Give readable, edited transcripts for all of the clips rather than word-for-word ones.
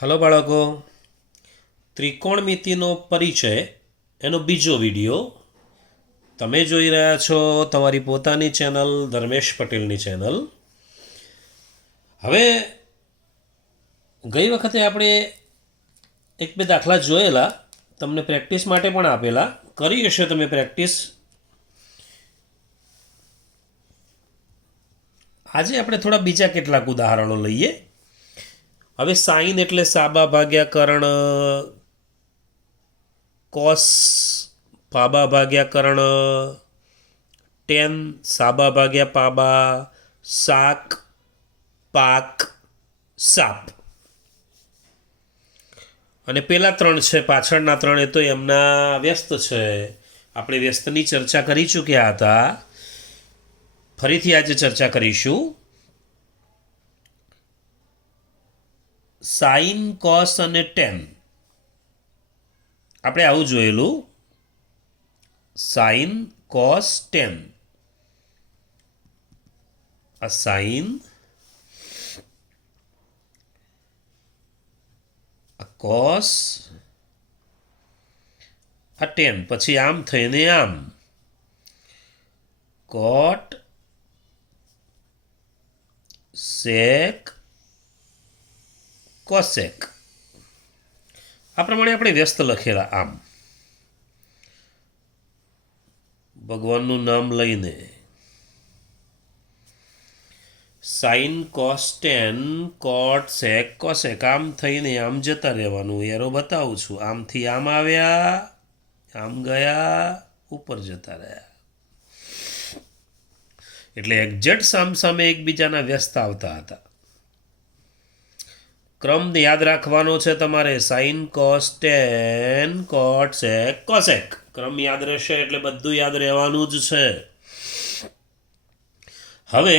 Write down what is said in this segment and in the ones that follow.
Hello બાળકો, ત્રિકોણમિતિનો પરિચય એનો બીજો વિડીયો તમે જોઈ રહ્યા છો તમારી પોતાની ચેનલ ધર્મેશ પટેલની ચેનલ. હવે ગઈ વખતે આપણે એક બે દાખલા જોયેલા, તમને પ્રેક્ટિસ માટે પણ આપેલા, કરી હશે તમે પ્રેક્ટિસ. આજે આપણે થોડા બીજા કેટલાક ઉદાહરણો લઈએ. હવે સાઈન એટલે સાબા ભાગ્યા કર્ણ, કોસ પાબા ભાગ્યા કર્ણ, ટેન સાબા ભાગ્યા પાબા, શાક પાક સાપ. અને પેલા ત્રણ છે, પાછળના ત્રણ, એ તો એમના વ્યસ્ત છે. આપણે વ્યસ્તની ચર્ચા કરી ચૂક્યા હતા, ફરીથી આજે ચર્ચા કરીશું. સાઈન કોસ અને ટેન આપણે આવું જોયેલું. સાઈન કોસ ટેન, આ સાઈન, આ કોસ, આ ટેન, પછી આમ થઈને આમ કોટ સેક કોસેક. આ પ્રમાણે આપણે વ્યસ્ત લખેલા. આમ ભગવાનનું નામ લઈને સાઈન કોસ ટેન કોટ સેક કોસેક, આમ થઈને આમ જતા રહેવાનું. એરો બતાવું છું. આમથી આમ આવ્યા, આમ ગયા, ઉપર જતા રહ્યા. એટલે એક્ઝેક્ટ સામસામે એકબીજાના વ્યસ્ત આવતા હતા. ક્રમ યાદ રાખવાનો છે તમારે. સાઈન કોસ ટેન કોટ સેક કોસેક, ક્રમ યાદ રહેશે એટલે બધું યાદ રહેવાનું જ છે. હવે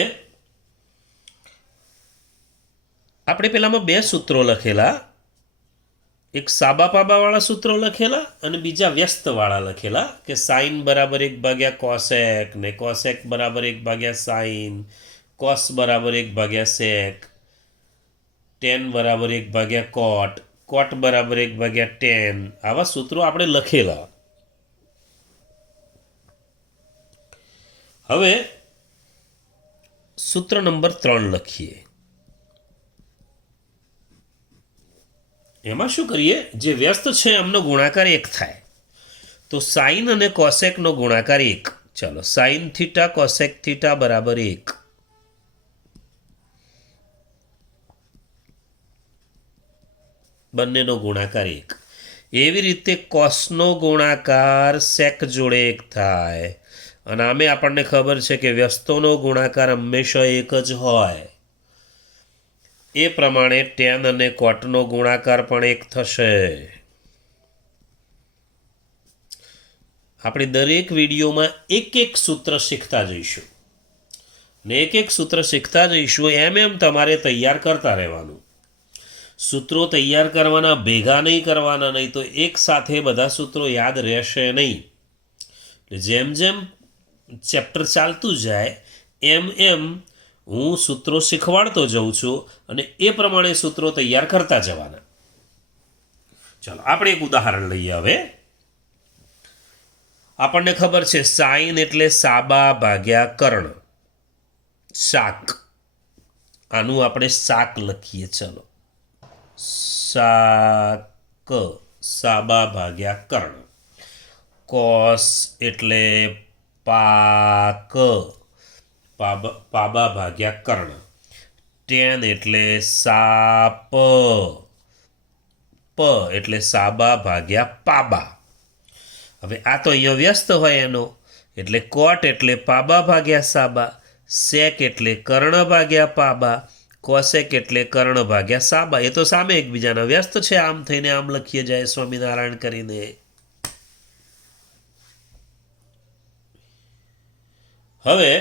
આપણે પેલામાં બે સૂત્રો લખેલા, એક સાબા પાબાવાળા સૂત્રો લખેલા અને બીજા વ્યસ્તવાળા લખેલા, કે સાઈન બરાબર 1 કોસેક ને કોસેક બરાબર 1 સાઈન, કોસ બરાબર 1 સેક, ટેન બરાબર 1 કોટ, કોટ બરાબર 1 ટેન. આવા સૂત્રો આપણે લખેલા. હવે સૂત્ર નંબર 3 લખીએ. એમાં શું કરીએ, જે વ્યસ્ત છે એમનો ગુણાકાર 1 થાય. તો સાઈન અને કોસેકનો ગુણાકાર 1. ચલો, સાઈન થીટા કોસેક થીટા બરાબર 1. બંનેનો ગુણાકાર 1. એવી રીતે કોસનો ગુણાકાર સેક જોડે 1 થાય. અને આમે આપણને ખબર છે કે વ્યસ્તોનો ગુણાકાર હંમેશા 1 જ હોય. એ પ્રમાણે ટેન અને કોટનો ગુણાકાર પણ 1 થશે. આપણે દરેક વિડીયોમાં એક એક સૂત્ર શીખતા જઈશું ને એક એક સૂત્ર શીખતા જઈશું. એમ તમારે તૈયાર કરતા રહેવાનું. સૂત્રો તૈયાર કરવાના, ભેગા નહીં કરવાના, નહીં તો એક સાથે બધા સૂત્રો યાદ રહેશે નહીં. જેમ જેમ ચેપ્ટર ચાલતું જાય એમ હું સૂત્રો શીખવાડતો જઉં છું અને એ પ્રમાણે સૂત્રો તૈયાર કરતા જવાના. ચાલો આપણે એક ઉદાહરણ લઈએ. હવે આપણને ખબર છે સાઈન એટલે સાબા ભાગ્યા કર્ણ, શાક. આનું આપણે શાક લખીએ. ચલો, શાક સાબા ભાગ્યા કર્ણ. કોસ એટલે પાક, પાબા ભાગ્યા કર્ણ. ટેન એટલે સાપ, પ એટલે સાબા ભાગ્યા પાબા. હવે આ તો અહીંયા વ્યસ્ત હોય એનો, એટલે કોટ એટલે પાબા ભાગ્યા સાબા, સેક એટલે કર્ણ ભાગ્યા પાબા, કોસેક એટલે કર્ણ ભાગ્યા સાબા. એ તો સામે એકબીજાના વ્યસ્ત છે. આમ થઈને આમ લખીએ જાય સ્વામિનારાયણ કરીને. હવે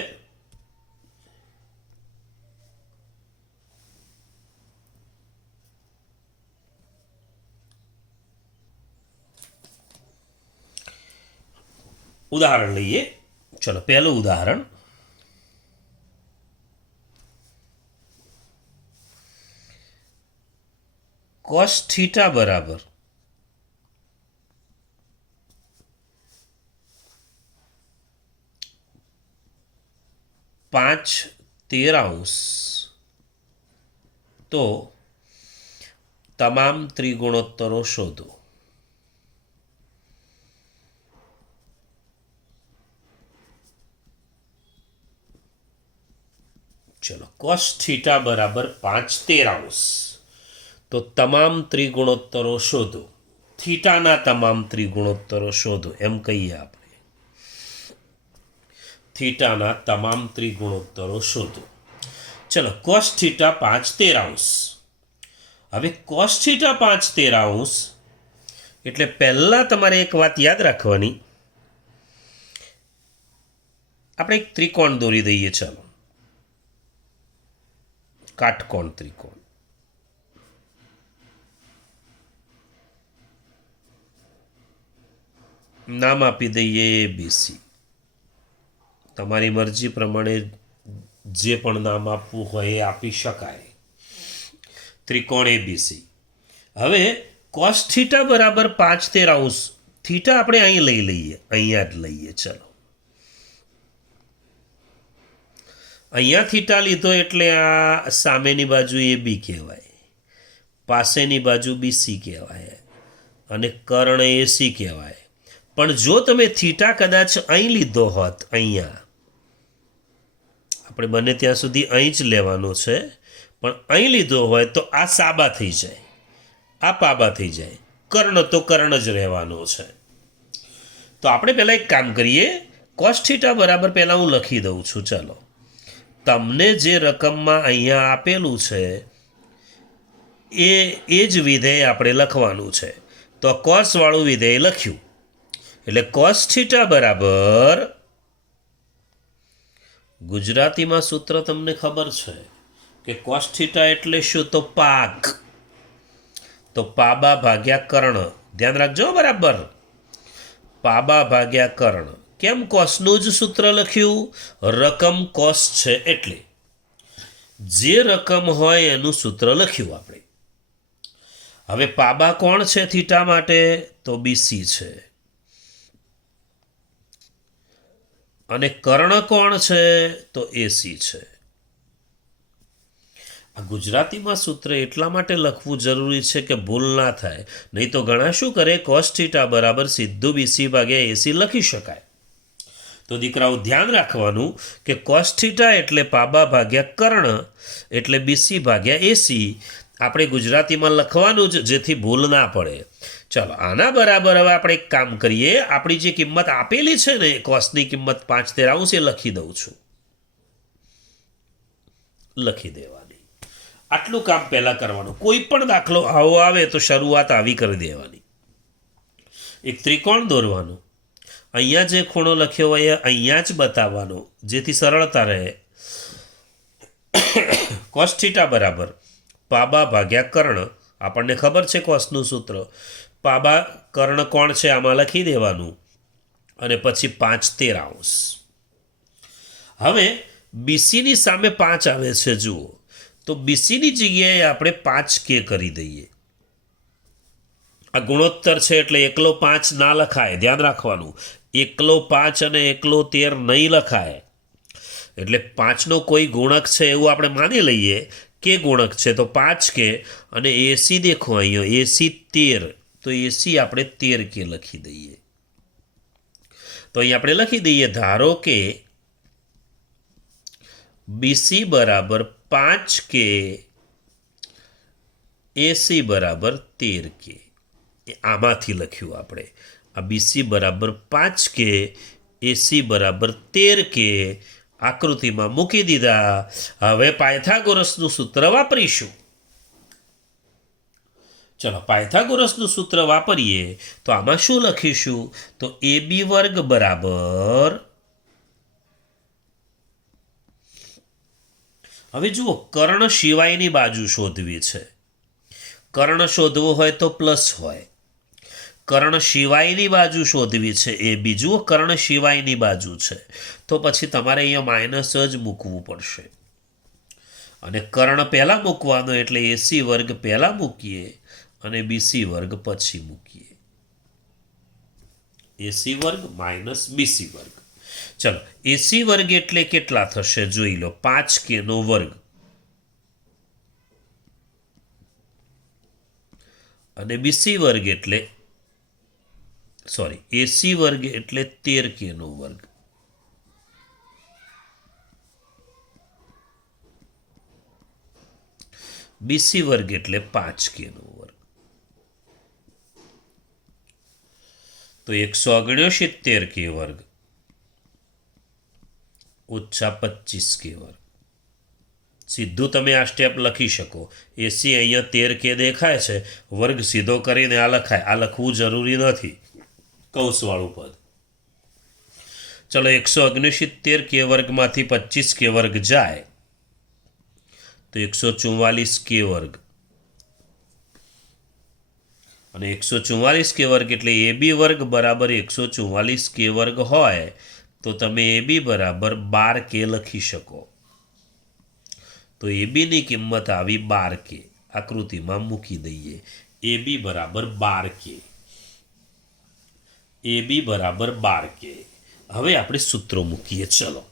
ઉદાહરણ લઈએ. ચલો, પહેલું ઉદાહરણ. કોસ થીટા બરાબર 5/13 તો તમામ ત્રિગુણોત્તરો શોધો. ચલો, કોસ થીટા બરાબર 5/13 તો તમામ ત્રિગુણોત્તરો શોધો. થીટાના તમામ ત્રિગુણોત્તરો શોધો એમ કહીએ આપણે. થીટાના તમામ ત્રિગુણોત્તરો શોધો. ચલો, કોસ થીટા 5/13. હવે કોસ થીટા 5/13 એટલે પહેલાં તમારે એક વાત યાદ રાખવાની. આપણે એક ત્રિકોણ દોરી દઈએ. ચાલો, કાટકોણ ત્રિકોણ. નામ આપી દઈએ ABC. તમારી મરજી પ્રમાણે જે પણ નામ આપવું હોય એ આપી શકાય. ત્રિકોણ ABC. હવે કોસ થીટા બરાબર 5/13. થીટા આપણે અહીં લઈ લઈએ, અહીંયા જ લઈએ. ચલો, અહીંયા થીટા લીધો એટલે આ સામેની બાજુ AB કહેવાય, પાસેની બાજુ BC કહેવાય અને કર્ણ AC કહેવાય. પણ જો તમે થીટા કદાચ અહીં લીધો હોત, અહીંયા આપણે બને ત્યાં સુધી અહીં જ લેવાનો છે, પણ અહીં લીધો હોય તો આ સાબા થઈ જાય, આ પાબા થઈ જાય. કર્ણ તો કર્ણ જ રહેવાનો છે. તો આપણે પહેલાં એક કામ કરીએ. કોસ થીટા બરાબર પહેલાં હું લખી દઉં છું. ચાલો, તમને જે રકમમાં અહીંયા આપેલું છે એ જ વિધેય આપણે લખવાનું છે. તો કોસવાળું વિધેય લખ્યું એટલે કોસ થીટા બરાબર, ગુજરાતીમાં સૂત્ર તમને ખબર છે કે કોસ થીટા એટલે શું? તો પાક. તો પાબા ભાગ્યા કર્ણ. ધ્યાન રાખજો બરાબર, પાબા ભાગ્યા કર્ણ. કેમ કોસનું જ સૂત્ર લખ્યું? રકમ કોસ છે એટલે જે રકમ હોય એનું સૂત્ર લખ્યું આપણે. હવે પાબા કોણ છે થીટા માટે? તો BC છે. અને કર્ણ કોણ છે? તો AC છે. આ ગુજરાતીમાં સૂત્ર એટલા માટે લખવું જરૂરી છે કે ભૂલ ના થાય. નહીં તો ઘણા શું કરે, કોસ થીટા બરાબર સીધું BC ભાગ્યા AC લખી શકાય. તો દીકરાઓ ધ્યાન રાખવાનું કે કોસ થીટા એટલે પાબા ભાગ્યા કર્ણ એટલે BC ભાગ્યા AC. આપણે ગુજરાતીમાં લખવાનું જ, જેથી ભૂલ ના પડે. ચાલો, આના બરાબર હવે આપણે એક કામ કરીએ. આપણી જે કિંમત આપેલી છે ને, કોસની કિંમત 5/13 એ લખી દઉં છું. લખી દેવાની. આટલું કામ પહેલાં કરવાનું. કોઈ પણ દાખલો આવો આવે તો શરૂઆત આવી કરી દેવાની. એક ત્રિકોણ દોરવાનું. અહીંયા જે ખૂણો લખ્યો હોય અહીંયા જ બતાવવાનો, જેથી સરળતા રહે. કોસ થીટા બરાબર પાબા ભાગ્યા કર્ણ. આપણને ખબર છે કોસનું સૂત્ર. પાબા કર્ણ કોણ છે આમાં લખી દેવાનું અને પછી 5/13. હવે BCની સામે 5 આવે છે. જુઓ, તો BCની જગ્યાએ આપણે 5K કરી દઈએ. આ ગુણોત્તર છે એટલે એકલો 5 ના લખાય. ધ્યાન રાખવાનું, એકલો 5 અને એકલો 13 નહીં લખાય. એટલે 5નો કોઈ ગુણક છે એવું આપણે માની લઈએ કે ગુણક છે, તો 5K. અને AC દેખો અહીંયા AC 13, તો AC આપણે 13K લખી દઈએ. તો અહીં આપણે લખી દઈએ, ધારો કે BC બરાબર 5K, AC બરાબર 13K. આમાંથી લખ્યું આપણે. આ BC બરાબર 5K, AC બરાબર 13K આકૃતિમાં મૂકી દીધા. હવે પાયથાગોરસનું સૂત્ર વાપરીશું. ચલો, પાયથાગોરસનું સૂત્ર વાપરીએ તો આમાં શું લખીશું? તો AB વર્ગ બરાબર, હવે જુઓ, કર્ણ સિવાયની બાજુ શોધવી છે. કર્ણ શોધવું હોય તો પ્લસ હોય. કર્ણ સિવાયની બાજુ શોધવી છે એ બીજું કર્ણ સિવાયની બાજુ છે, તો પછી તમારે અહીંયા માઇનસ જ મૂકવું પડશે. અને કર્ણ પહેલાં મૂકવાનો એટલે એસી વર્ગ પહેલાં મૂકીએ અને બીસી વર્ગ પછી મૂકીએ. એસી વર્ગ માઇનસ બીસી વર્ગ. ચલો, એસી વર્ગ એટલે કેટલા થશે જોઈ લો, 5k નો વર્ગ અને બીસી વર્ગ એટલે એસી વર્ગ એટલે 13k નો વર્ગ. બીસી વર્ગ એટલે 5k નો વર્ગ. તો 169k વર્ગ ઓછા 25k વર્ગ. સીધું તમે આ સ્ટેપ લખી શકો. એસી અહીંયા 13k દેખાય છે, વર્ગ સીધો કરીને આ લખાય. આ લખવું જરૂરી નથી, કૌંસવાળું પદ. ચલો, 169k વર્ગમાંથી 25k વર્ગ જાય તો 144k વર્ગ, અને 144k વર્ગ એટલે એ બી વર્ગ બરાબર 144k વર્ગ હોય તો તમે એ બી બરાબર 12k લખી શકો. તો એ બીની કિંમત આવી 12k. આકૃતિમાં મૂકી દઈએ. એ બી બરાબર 12k. એ બી બરાબર 12k. હવે આપણે સૂત્રો મૂકીએ. ચલો,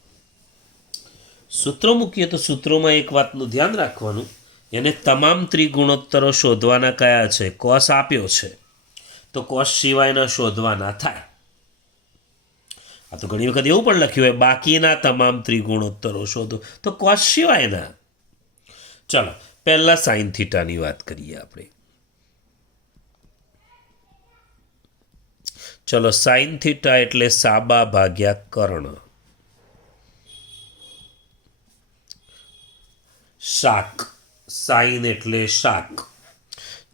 સૂત્રો મૂકીએ તો સૂત્રોમાં એક વાતનું ધ્યાન રાખવાનું, એને તમામ ત્રિગુણોત્તરો શોધવાના કયા છે. કોસ આપ્યો છે તો કોસ સિવાયના શોધવાના થાય. આ તો ઘણી વખત એવું પણ લખ્યું હોય, બાકીના તમામ ત્રિગુણોત્તરો શોધો, તો કોસ સિવાયના. ચલો, પહેલા સાઇન થીટાની વાત કરીએ આપણે. ચલો, સાઇન થીટા એટલે સાબા ભાગ્યા કર્ણ. શાક, સાઇન એટલે શાક.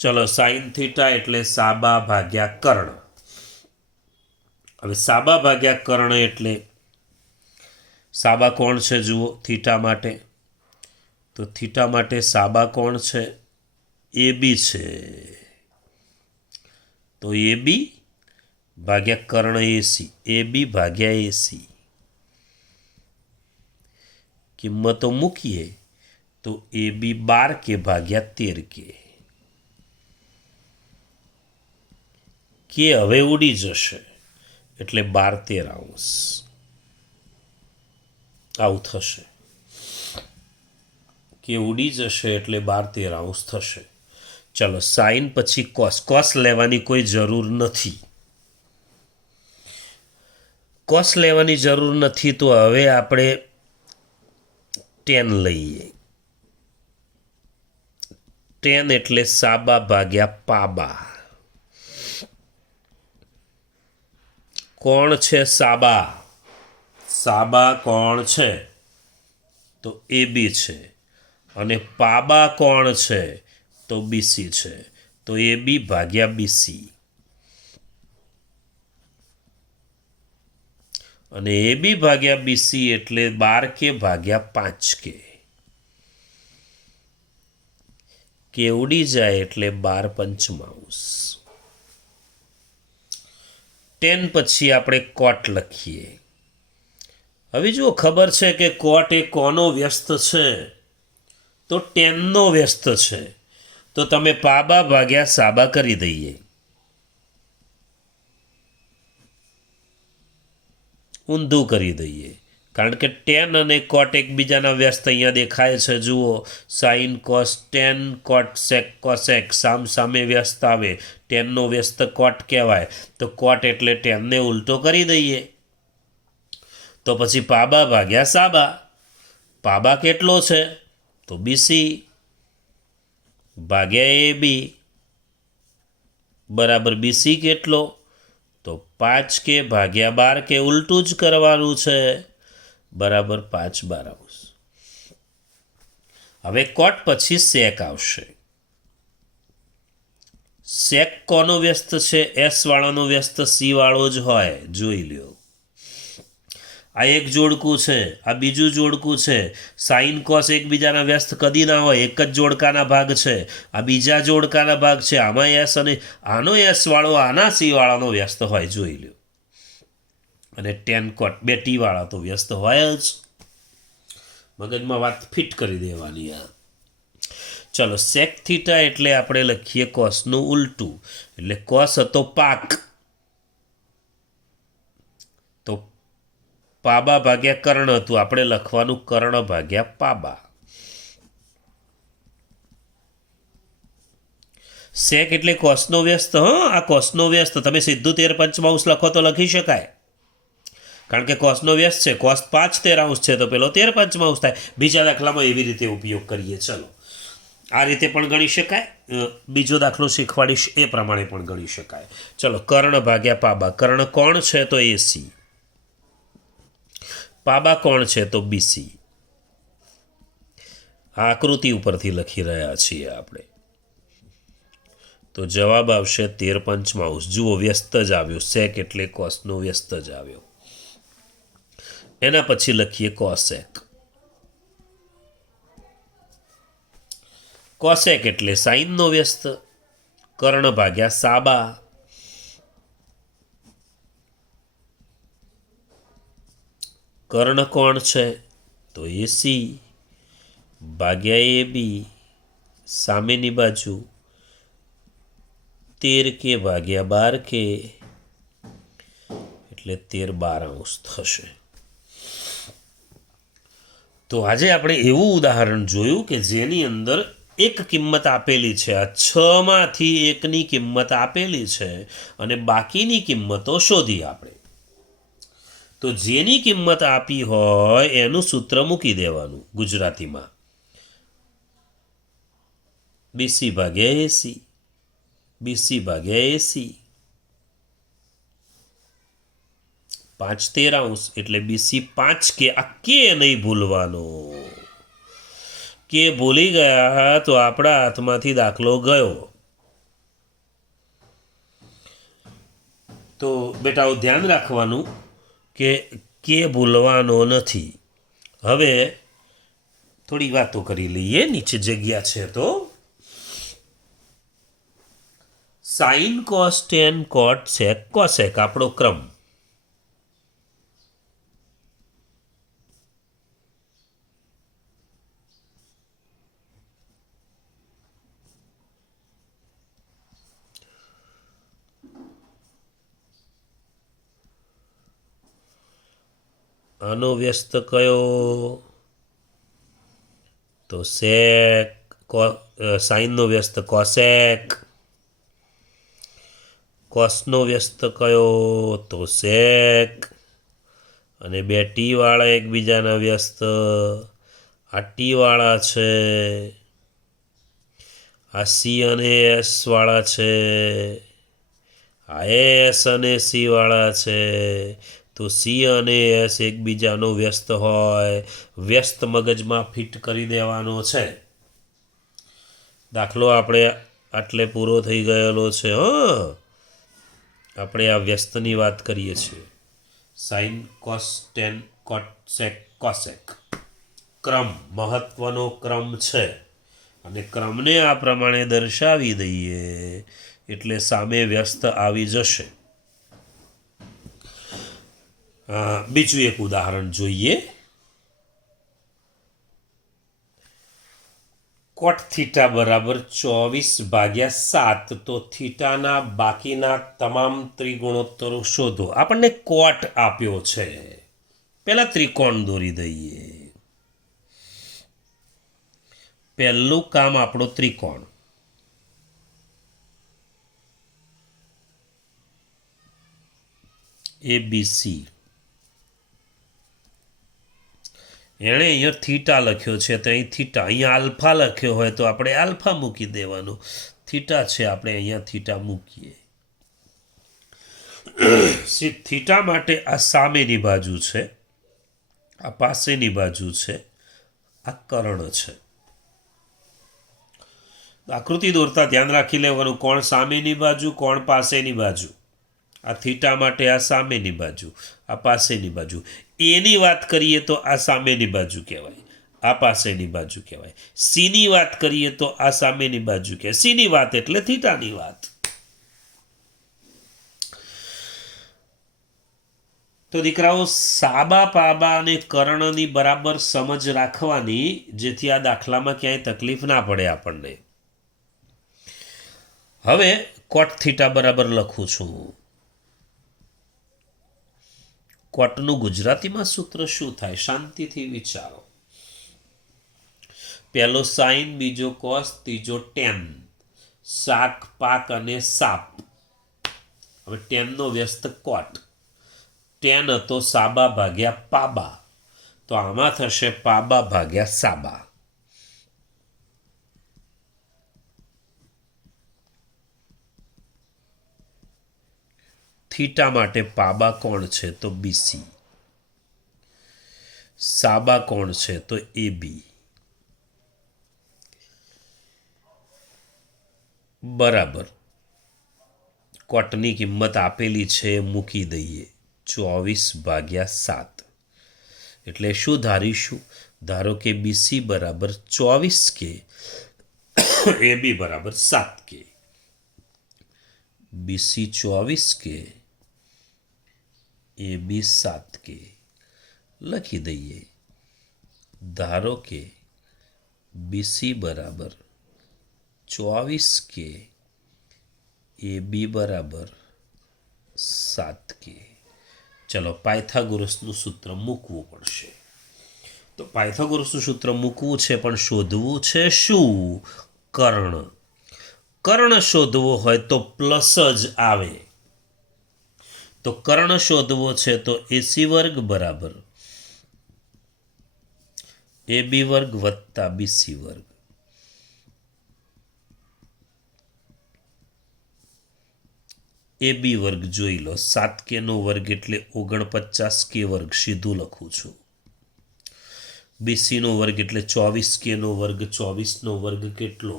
ચલો, સાઇન થીટા એટલે સાબા ભાગ્યા કર્ણ. હવે સાબા ભાગ્યા કર્ણ એટલે સાબા કોણ છે જુઓ થીટા માટે, તો થીટા માટે સાબા કોણ છે? એ બી છે. તો એ બી ભાગ્યા કર્ણ એસી, એ બી ભાગ્યા એસી. કિંમતો મૂકીએ તો એ બી 12k ભાગ્યા 13k. કે હવે ઉડી જશે એટલે 12 13 આવું થશે. કે ઉડી જશે એટલે 12 13 થશે. ચલો, સાઈન પછી કોસ. કોસ લેવાની કોઈ જરૂર નથી. કોસ લેવાની જરૂર નથી તો હવે આપણે ટેન લઈએ. ટેન એટલે સાબા ભાગ્યા પાબા. કોણ છે સાબા? સાબા કોણ છે? તો એ બી છે. અને પાબા કોણ છે? તો બીસી છે. તો એ બી ભાગ્યા બીસી. અને એ બી ભાગ્યા બીસી એટલે 12k ભાગ્યા 5k. કે ઉડી જાય એટલે 12 પંચમાંશ. 10 પછી આપણે કોટ લખીએ. હવે જુઓ, ખબર છે કે કોટ એ કોનો વ્યસ્ત છે? તો 10 નો વ્યસ્ત છે. તો તમે પાબા ભાગ્યા સાબા કરી દઈએ. ઊંધું કરી દઈએ, કારણ કે 10 અને કોટ એકબીજાના વ્યસ્ત અહીંયા દેખાય છે. જુઓ, સાઇન કોસ 10 કોટ સેક કોસેક સામ સામે વ્યસ્ત આવે. 10 નો વ્યસ્ત કોટ કહેવાય. તો કોટ એટલે 10 ને ઉલટો કરી દઈએ. તો પછી પાબા ભાગ્યા સાબા. પાબા કેટલો છે? તો બીસી ભાગ્યા એ બી બરાબર બીસી કેટલો? તો 5k ભાગ્યા 12k. ઉલટું જ કરવાનું છે. બરાબર 5/12. હવે કોટ પછી સેક આવશે. સેક કોનો વ્યસ્ત છે? એસ વાળાનો વ્યસ્ત સી વાળો જ હોય. જોઈ લ્યો, આ એક જોડકું છે, આ બીજું જોડકું છે. સાઇન કોસ એકબીજાના વ્યસ્ત કદી ના હોય, એક જ જોડકાના ભાગ છે. આ બીજા જોડકાના ભાગ છે. આમાં એસ અને આનો એસ વાળો આના સી વાળાનો વ્યસ્ત હોય. જોઈ લ્યો. અને 10 કોટ બે ટી વાળા તો વ્યસ્ત હોય જ. મગજમાં વાત ફિટ કરી દેવાની આ. ચલો સેક થીટા એટલે આપણે લખીએ કોસનું ઉલટું. એટલે કોસ હતો પાક, તો પાબા ભાગ્યા કર્ણ હતું, આપણે લખવાનું કર્ણ ભાગ્યા પાબા. સેક એટલે કોસનો વ્યસ્ત. આ કોસનો વ્યસ્ત તમે સીધું 13/5 લખો તો લખી શકાય, કારણ કે કોસનો વ્યસ્ત છે. કોસ 5/13 છે તો પેલો 13/5 થાય. બીજા દાખલામાં એવી રીતે ઉપયોગ કરીએ. ચલો આ રીતે પણ ગણી શકાય. બીજો દાખલો શીખવાડીશ એ પ્રમાણે પણ ગણી શકાય. ચલો કર્ણ ભાગ્યા પાબા. કર્ણ કોણ છે તો એસી, પાબા કોણ છે તો બીસી. આ આકૃતિ ઉપરથી લખી રહ્યા છીએ આપણે. તો જવાબ આવશે 13/5. જુઓ વ્યસ્ત જ આવ્યો, સેક એટલે કોસનો વ્યસ્ત જ આવ્યો. એના પછી લખીએ કોસેક. કોસેક એટલે સાઈનનો વ્યસ્ત, કર્ણ ભાગ્યા સાબા. કર્ણ કોણ છે તો એસી ભાગ્યા એ બી, સામેની બાજુ 13K ભાગ્યા 12K એટલે 13/12 થશે. તો આજે આપણે એવું ઉદાહરણ જોયું કે જેની અંદર એક કિંમત આપેલી છે, આ 6માંથી એકની કિંમત આપેલી છે અને બાકીની કિંમતો શોધી આપણે. તો જેની કિંમત આપી હોય એનું સૂત્ર મૂકી દેવાનું ગુજરાતીમાં, બીસી ભાગ્યા એસી, બીસી ભાગ્યા એસી. 5/13 એટલે બીસી 5K. આ કે નહીં ભૂલવાનો, કે ભૂલી ગયા તો આપણા હાથમાંથી દાખલો ગયો. તો બેટાઓ ધ્યાન રાખવાનું કે ભૂલવાનો નથી. હવે થોડી વાતો કરી લઈએ, નીચે જગ્યા છે તો. સાઇન કોસ ટેન કોટ સેક કોસેક આપણો ક્રમ. આનો વ્યસ્ત કયો તો સેક. સાઇનનો વ્યસ્ત કોસેક. કોસનો વ્યસ્ત કયો તો સેક. અને બે ટી વાળા એકબીજાના વ્યસ્ત. આ ટી વાળા છે, આ સી અને એસ વાળા છે, આ એસ અને સી વાળા છે. તો સી અને એસ એકબીજાનો વ્યસ્ત હોય, વ્યસ્ત મગજમાં ફિટ કરી દેવાનો છે. દાખલો આપણે આટલે પૂરો થઈ ગયેલો છે. આપણે આ વ્યસ્તની વાત કરીએ છીએ. સાઇન કોસ ટેન કોટ સેક કોસેક ક્રમ, મહત્વનો ક્રમ છે અને ક્રમને આ પ્રમાણે દર્શાવી દઈએ એટલે સામે વ્યસ્ત આવી જશે. બીજું એક ઉદાહરણ જોઈએ. કોટ થીટા બરાબર 24/7. તો થીટાના બાકીના તમામ ત્રિગુણોત્તરો શોધો. આપણને કોટ આપ્યો છે, પહેલા ત્રિકોણ દોરી દઈએ. પહેલું કામ આપણો ત્રિકોણ. ABC. એણે અહીંયા થીટા લખ્યો છે તો અહીં થીટા, અહીંયા આલ્ફા લખ્યો હોય તો આપણે આલ્ફા મૂકી દેવાનું. થીટા છે, આપણે અહીંયા થીટા મૂકીએ. થીટા માટે આ સામેની બાજુ છે, આ પાસેની બાજુ છે, આ કર્ણ છે. આકૃતિ દોરતા ધ્યાન રાખી લેવાનું, કોણ સામેની બાજુ, કોણ પાસેની બાજુ. આ થીટા માટે આ સામેની બાજુ, આ પાસેની બાજુ. એની વાત કરીએ તો આ સામેની બાજુ કહેવાય, આ પાસેની બાજુ કહેવાય. સીની વાત કરીએ તો આ સામેની બાજુ કહેવાય. સીની વાત એટલે થીટાની વાત. તો દીકરાઓ સાબા પાબા અને કર્ણની બરાબર સમજ રાખવાની, જેથી આ દાખલામાં ક્યાંય તકલીફ ના પડે આપણને. હવે કોટ થીટા બરાબર લખું છું. કોટનું ગુજરાતીમાં સૂત્ર શું થાય? શાંતિથી વિચારો. પહેલો સાઇન, બીજો કોસ, ત્રીજો ટેન. શાક, પાક અને સાપ. હવે ટેનનો વ્યસ્ત કોટ. ટેન હતો સાબા ભાગ્યા પાબા, તો આમાં થશે પાબા ભાગ્યા સાબા. થીટા માટે પાબા કોણ છે? તો બીસી. સાબા કોણ છે? તો એબી. બરાબર. કોટની કિંમત આપેલી છે, મૂકી દઈએ. 24/7. એટલે શું ધારીશું? ધારો કે બીસી બરાબર 24K, એબી બરાબર 7K. બીસી 24K, એબી 7K લખી દઈએ. ધારો કે બીસી બરાબર 24K, એબી બરાબર 7K. ચલો પાયથાગોરસનું સૂત્ર મૂકવું પડશે. તો પાયથાગોરસનું સૂત્ર મૂકવું છે, પણ શોધવું છે શું? કર્ણ. કર્ણ શોધવો હોય તો પ્લસ જ આવે. તો કર્ણ શોધવો છે તો એસી વર્ગ બરાબર એબી વર્ગ વત્તા બીસી વર્ગ. એબી વર્ગ જોઈ લો, 7K નો વર્ગ એટલે 49K વર્ગ, સીધું લખું છું. બીસી નો વર્ગ એટલે 24K નો વર્ગ. 24 નો વર્ગ કેટલો?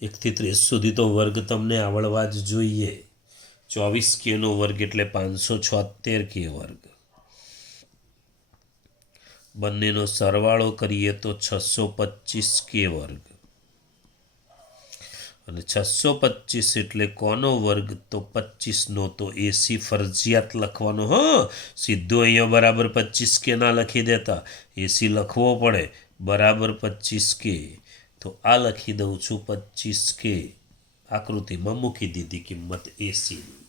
1 થી 30 સુધી તો વર્ગ તમને આવડવા જ જોઈએ. 24K નો વર્ગ એટલે 576K વર્ગ. બંનેનો સરવાળો કરીએ તો 625K વર્ગ. અને 625 એટલે કોનો વર્ગ? તો 25નો. તો એસી ફરજિયાત લખવાનો. હા, સીધો અહીંયા બરાબર 25K ના લખી દેતા, એસી લખવો પડે. બરાબર 25K. તો આ લખી દઉં છું 25K. આકૃતિમાં મૂકી દીધી કિંમત એસીની.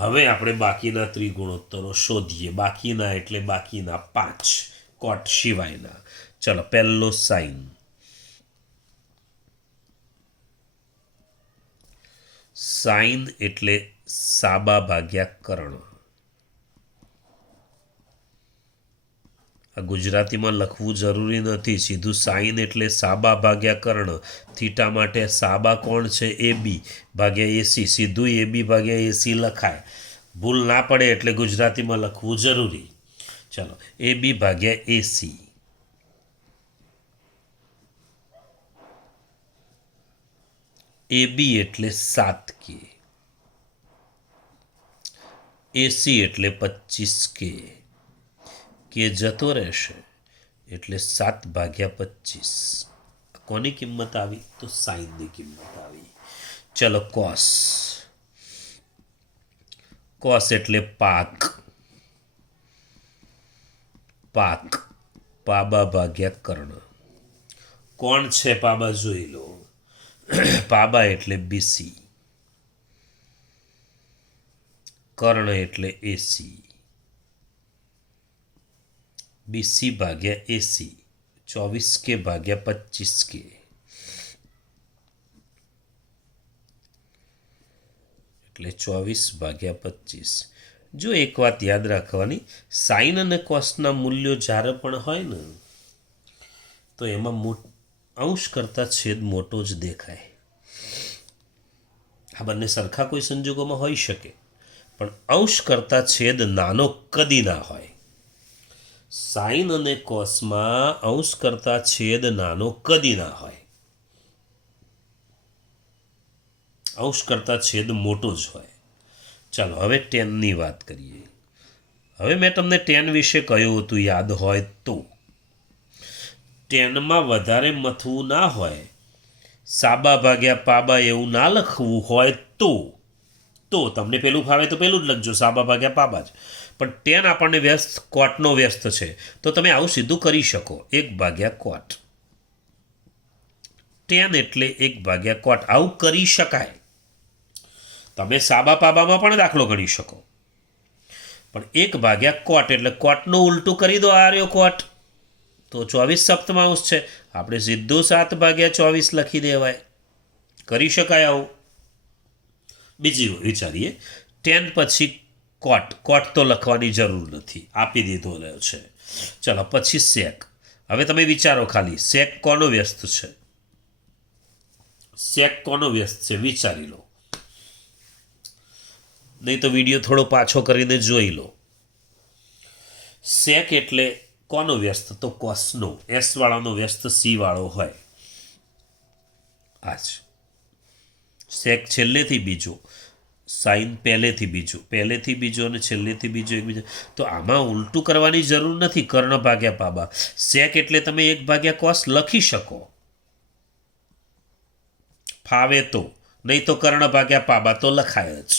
હવે આપણે બાકીના ત્રિગુણોત્તરો શોધીએ. બાકીના એટલે બાકીના 5 કોટ સિવાયના. ચલો, પહેલો સાઇન. સાઇન એટલે સાબા ભાગ્યા કર્ણ. આ ગુજરાતીમાં લખવું જરૂરી નથી, સીધું સાઇન એટલે સાબા ભાગ્યા કર્ણ. થીટા માટે સાબા કોણ છે? એબી ભાગ્યા એસી. સીધું એબી ભાગ્યા એસી લખાય. ભૂલ ના પડે એટલે ગુજરાતીમાં લખવું જરૂરી. ચલો, એબી ભાગ્યા એસી. એબી એટલે 7K, એસી એટલે 25K. કે જતો રહેશે એટલે 7/25. કોની કિંમત આવી? તો સાઇનની કિંમત આવી. ચલો, કોસ. કોસ એટલે પાક. પાક પાબા ભાગ્યા કર્ણ. કોણ છે પાબા? જોઈ લો. પાબા એટલે બીસી, કર્ણ એટલે એસી. બીસી ભાગ્યા એસી 24K ભાગ્યા 25K. એટલે 24/25. જો એક વાત યાદ રાખવાની, સાઇન અને કોસના મૂલ્યો જ્યારે પણ હોય ને, તો એમાં અંશ કરતાં છેદ મોટો જ દેખાય. આ બંને સરખા કોઈ સંજોગોમાં હોઈ શકે, પણ અંશ કરતાં છેદ નાનો કદી ના હોય. સાઇન અને કોસમાં અંશ કરતાં છેદ નાનો કદી ના હોય. અંશ કરતાં છેદ મોટો જ હોય. ચાલો, હવે ટેનની વાત કરીએ. હવે મેં તમને ટેન વિશે કહ્યું હતું, યાદ હોય તો. ટેનમાં વધારે મથવું ના હોય, સાબા ભાગ્યા પાબા એવું ના લખવું હોય તો તો તમને પેલું ફાવે તો પેલું જ લખજો, સાબા ભાગ્યા પાબા જ. પણ ટેન આપણને વ્યસ્ત કોટનો વ્યસ્ત છે, તો તમે આવું સીધું કરી શકો, 1 કોટ. ટેન એટલે 1 કોટ, આવું કરી શકાય. તમે સાબા પાબામાં પણ દાખલો ગણી શકો, પણ 1 કોટ એટલે કોટનું ઉલટું કરી દો, આ રહ્યો કોટ, તો 24 સપ્તમાંશ છે, આપણે સીધું 7/24 લખી દેવાય. કરી શકાય આવું. બીજી વિચારીએ, 10 પછી કોટ, કોટ તો લખવાની જરૂર નથી, આપી દીધો રહ્યો છે. ચલો પછી સેક. હવે તમે વિચારો ખાલી, સેક કોનો વ્યસ્ત છે? સેક કોનો વ્યસ્ત છે વિચારી લો, નહીં તો વિડીયો થોડો પાછો કરીને જોઈ લો. સેક એટલે કોનો વ્યસ્ત? તો કોસનો. એસ વાળાનો વ્યસ્ત સી વાળો હોય. આજ સેક છેલ્લેથી બીજો, સાઇન પહેલેથી બીજું, પહેલેથી બીજો અને છેલ્લેથી બીજો એકબીજા. તો આમાં ઉલટું કરવાની જરૂર નથી, કર્ણ ભાગ્યા પાબા. સેક એટલે તમે 1 કોસ લખી શકો, ફાવે તો, નહીં તો કર્ણ ભાગ્યા પાબા તો લખાય જ.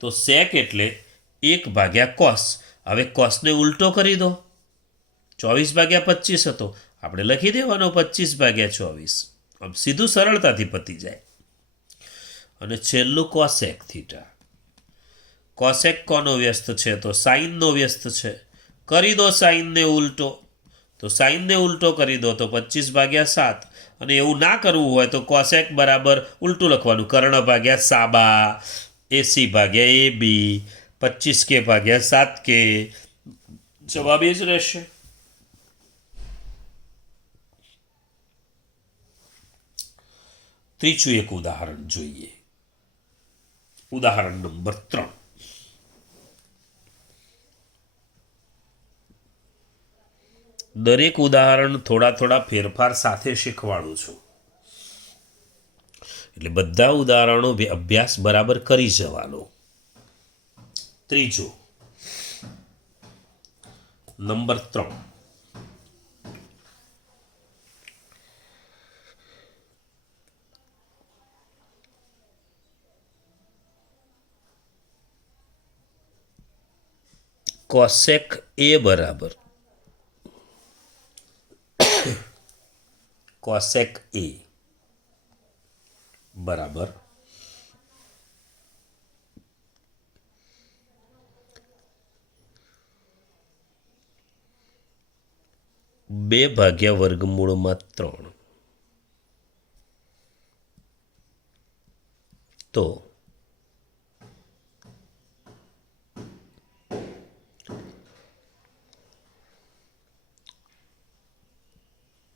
તો સેક એટલે 1 કોસ. હવે કોસને ઉલટો કરી દો, 24/25 હતો, આપણે લખી દેવાનો 25/24. આમ સીધું સરળતાથી પતી જાય. અને છેલ્લું કોસેક થીટા. કોસેક કોનો વ્યસ્ત છે? તો સાઇનનો વ્યસ્ત છે. કરી દો સાઇનને ઉલટો, તો સાઇનને ઉલટો કરી દો તો 25/7. અને એવું ના કરવું હોય તો કોસેક બરાબર ઉલટું લખવાનું, કર્ણ ભાગ્યા સાબા, એસી ભાગ્યા એ બી, 25K/7K. જવાબ એ જ રહેશે. ત્રીજું એક ઉદાહરણ જોઈએ. ઉદાહરણ નંબર 3. દરેક ઉદાહરણ થોડા ફેરફાર સાથે શીખવાડું છું, એટલે બધા ઉદાહરણો અભ્યાસ બરાબર કરી જવાનો. ત્રીજું નંબર 3. કોસેક એ બરાબર કોસેક એ બરાબર 2/3. તો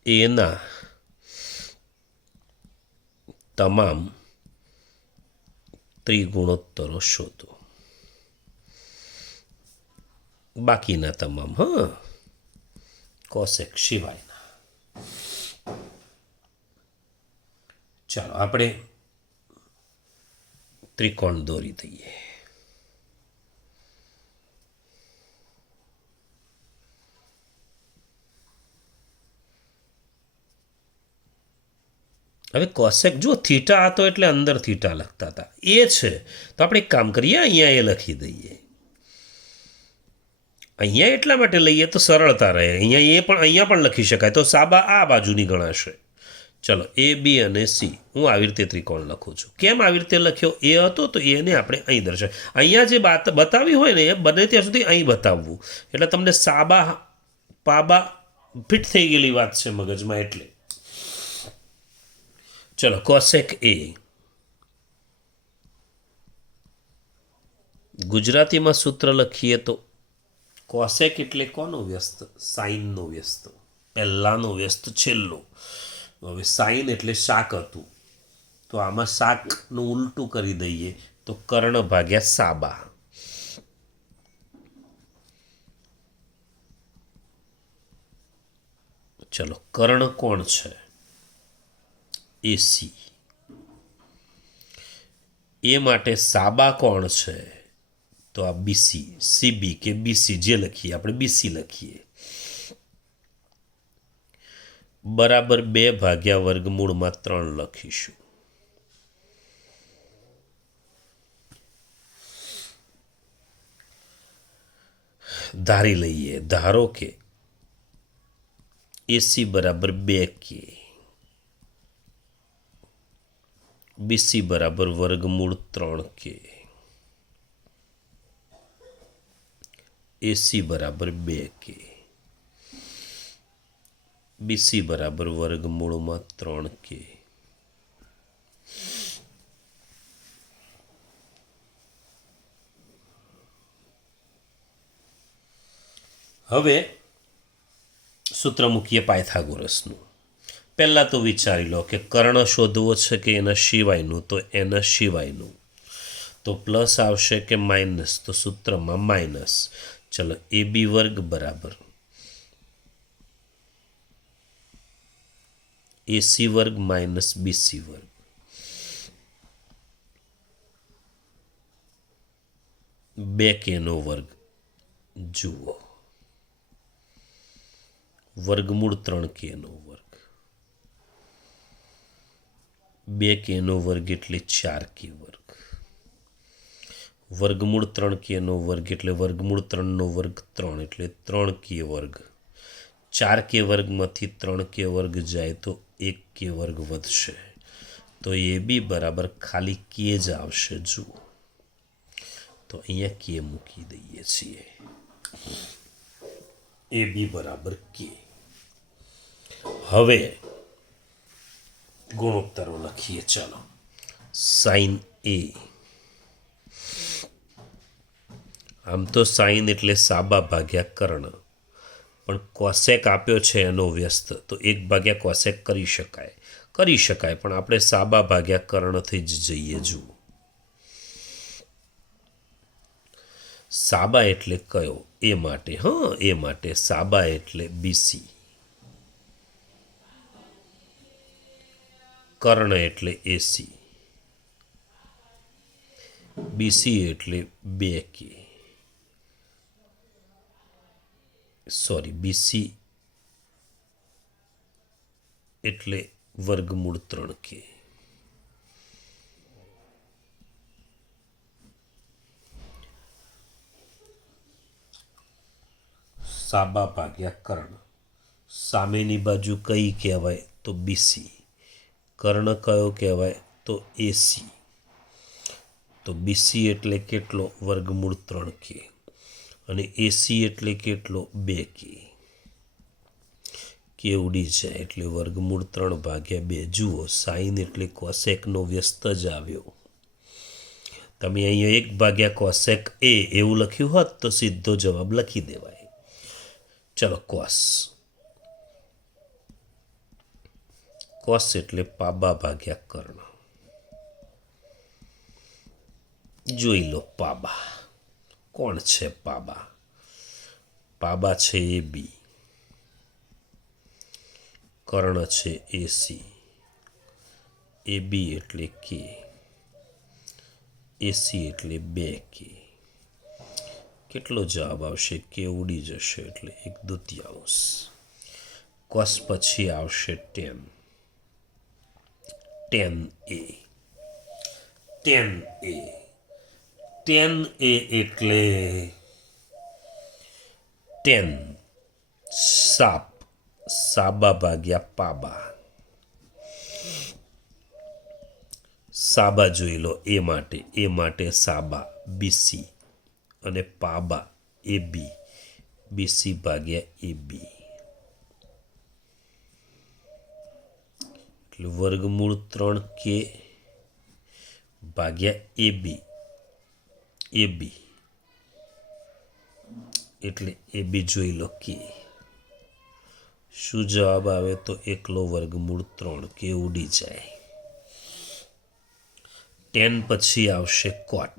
એના તમામ ત્રિગુણોત્તરો શોધો. બાકીના તમામ, કોસેક સિવાયના. ચાલો આપણે ત્રિકોણ દોરી દઈએ. હવે કોસેક જો થીટા હતો એટલે અંદર થીટા લખતા હતા, એ છે તો આપણે એક કામ કરીએ, અહીંયા એ લખી દઈએ. અહીંયા એટલા માટે લઈએ તો સરળતા રહે, અહીંયા પણ લખી શકાય, તો સાબા આ બાજુની ગણાશે. ચલો એ બી અને સી, હું આવી રીતે ત્રિકોણ લખું છું. કેમ આવી રીતે લખ્યો? એ હતો તો એને આપણે અહીં દર્શાવ. અહીંયા જે બતાવી હોય ને એ બને ત્યાં સુધી અહીં બતાવવું, એટલે તમને સાબા પાબા ફિટ થઈ ગયેલી વાત છે મગજમાં. એટલે ચલો કોસેક એ, ગુજરાતીમાં સૂત્ર લખીએ તો કોસેક એટલે કોનો વ્યસ્ત? સાઇનનો વ્યસ્ત. પહેલાંનો વ્યસ્ત છેલ્લો. હવે સાઇન એટલે શાક હતું, તો આમાં શાકનું ઉલટું કરી દઈએ તો કર્ણ ભાગ્યા સાબા. ચલો કર્ણ કોણ છે? એસી. એ માટે સાબા કોણ છે? તો આ બીસી, સીબી કે બીસી જે લખીએ આપણે બીસી લખીએ. બરાબર 2/3 લખીશું. ધારી લઈએ, ધારો કે એસી બરાબર 2k, બીસી બરાબર વર્ગમૂળ 3k, એસી બરાબર 2k, બીસી બરાબર વર્ગમૂળમાં 3k. હવે સૂત્ર મૂકીએ પાયથાગોરસનું. પહેલાં તો વિચારી લો કે કર્ણ શોધવો છે કે એના સિવાયનું, તો એના સિવાયનું. તો પ્લસ આવશે કે માઇનસ, તો સૂત્રમાં માઇનસ. ચલો એ બી વર્ગ બરાબર એસી વર્ગ માઇનસ બીસી વર્ગ. બે કેનો વર્ગ જુઓ, વર્ગમૂળ 3k નો વર્ગ. 2k નો વર્ગ એટલે 4k વર્ગ. વર્ગમૂળ 3k નો વર્ગ એટલે વર્ગમૂળ 3નો વર્ગ 3 એટલે 3k વર્ગ. 4k વર્ગમાંથી 3k વર્ગ જાય તો 1k વર્ગ વધશે. તો એ બી બરાબર ખાલી k જ આવશે. જુઓ, તો અહીંયા k મૂકી દઈએ છીએ. એ બી બરાબર k. હવે ગુણોત્તરો લખીએ. ચાલો, સાઇન એ, આમ તો સાઇન એટલે સાબા ભાગ્યા કર્ણ, પણ કોસેક આપ્યો છે એનો વ્યસ્ત, તો 1 કોસેક કરી શકાય, પણ આપણે સાબા ભાગ્યા કર્ણથી જ જઈએ. જુઓ, સાબા એટલે કયો? એ માટે, એ માટે સાબા એટલે બીસી, કર્ણ એટલે એસી, બીસી એટલે 2k, બીસી એટલે વર્ગમૂળ 3k. સાબા ભાગ્યા કર્ણ. સામેની બાજુ કઈ કહેવાય? તો બીસી. કર્ણ કયો કહેવાય? તો એસી. તો બીસી એટલે કેટલો? વર્ગમૂળ 3k. અને એસી એટલે કેટલો? 2k. કે ઉડી જાય એટલે વર્ગમૂળ 3/2. જુઓ, સાઈન એટલે કોસેકનો વ્યસ્ત જ આવ્યો. તમે અહીંયા 1 કોસેક એ એવું લખ્યું હોત તો સીધો જવાબ લખી દેવાય. ચલો, કોસ એટલે પાબા ભાગ્યા કર્ણ. જોઈ લો પાબા કોણ છે. પાબા છે એ બી, કર્ણ છે એસી, એ બી એટલે કે, એસી એટલે 2k. કેટલો જવાબ આવશે? કે ઉડી જશે એટલે 1/2. કોસ પછી આવશે tan. tan એ એટલે tan, સાપ, સાબા ભાગ્યા પાબા. સાબા જોઈ લો એ માટે સાબા બીસી, અને પાબા એ બી, બીસી ભાગ્યા એ બી. એટલે વર્ગમૂળ 3k ભાગ્યા એ બી એટલે એ બી જોઈ લો કે શું જવાબ આવે? તો એકલો વર્ગમૂળ 3, કે ઉડી જાય. tan પછી આવશે કોટ.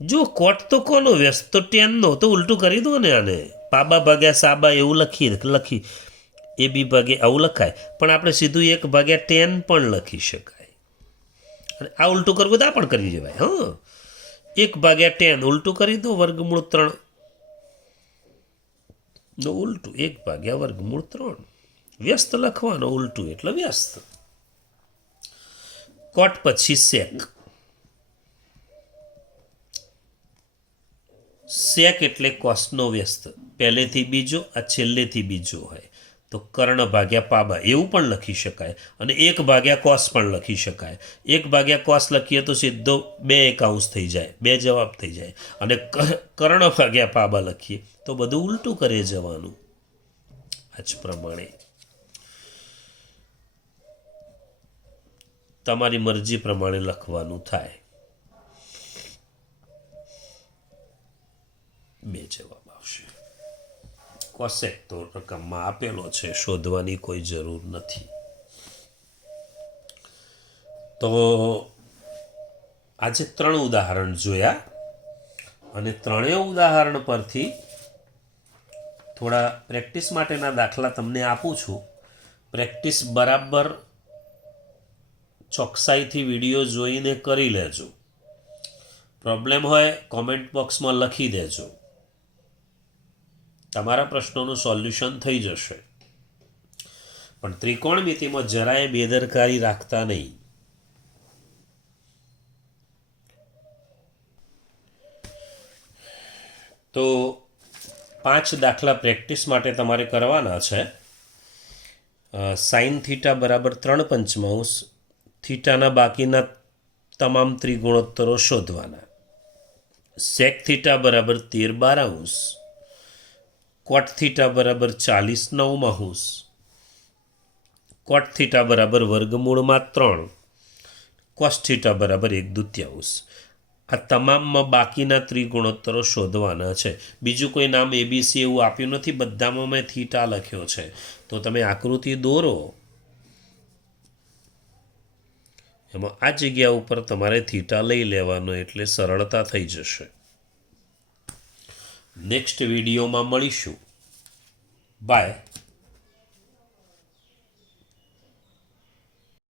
જો કોટ તો કોનો વ્યસ્ત? તો tan નો. તો ઉલટું કરી દો ને આને. પાબા ભાગ્યા સાબા એવું લખી એ બી ભાગ્યા આવું લખાય, પણ આપણે સીધું 1/tan પણ લખી શકાય. અને આ ઉલટું કરવું તો આ પણ કરી દેવાય. 1/tan ઉલટું કરી દો, વર્ગમૂળ 3 નો ઉલટું 1/વર્ગમૂળ 3. વ્યસ્ત લખવાનો, ઉલટું એટલે વ્યસ્ત. કોટ પછી સેક. સેક એટલે કોસનો વ્યસ્ત, પહેલેથી બીજો આ છેલ્લેથી બીજો હોય તો કર્ણ ભાગ્યા પાબા એવું પણ લખી શકાય, અને 1 કોસ પણ લખી શકાય. 1 કોસ લખીએ તો સીધો 2 એકાઉન્સ થઈ જાય, 2 જવાબ થઈ જાય, અને કર્ણ ભાગ્યા પાબા લખીએ તો બધું ઉલટું કરે જવાનું. આ જ પ્રમાણે તમારી મરજી પ્રમાણે લખવાનું થાય. 2 જવાબ આવશે. કોસેક તો રકમમાં આપેલો છે, શોધવાની કોઈ જરૂર નથી. તો આજે 3 ઉદાહરણ જોયા, અને 3 ઉદાહરણ પરથી થોડા પ્રેક્ટિસ માટેના દાખલા તમને આપું છું. પ્રેક્ટિસ બરાબર ચોકસાઈથી વિડીયો જોઈને કરી લેજો. પ્રોબ્લેમ હોય કોમેન્ટ બોક્સમાં લખી દેજો, તમારા પ્રશ્નોનું સોલ્યુશન થઈ જશે. પણ ત્રિકોણમિતિમાં જરાય બેદરકારી રાખતા નહીં. તો 5 દાખલા પ્રેક્ટિસ માટે તમારે કરવાના છે. સાઇન થીટા બરાબર 3/5, થીટાના બાકીના તમામ ત્રિગુણોત્તરો શોધવાના. સેક થીટા બરાબર 13/12, કોટ થીટા બરાબર 40/9, કોટ થીટા બરાબર વર્ગમૂળમાં 3, કોસ થીટા બરાબર 1/2. આ તમામમાં બાકીના ત્રિગુણોત્તરો શોધવાના છે. બીજું કોઈ નામ એબીસી એવું આપ્યું નથી, બધામાં મેં થીટા લખ્યો છે. તો તમે આકૃતિ દોરો, એમાં આ જગ્યા ઉપર તમારે થીટા લઈ લેવાનો, એટલે સરળતા થઈ જશે. નેક્સ્ટ વિડીયોમાં મળીશું. બાય.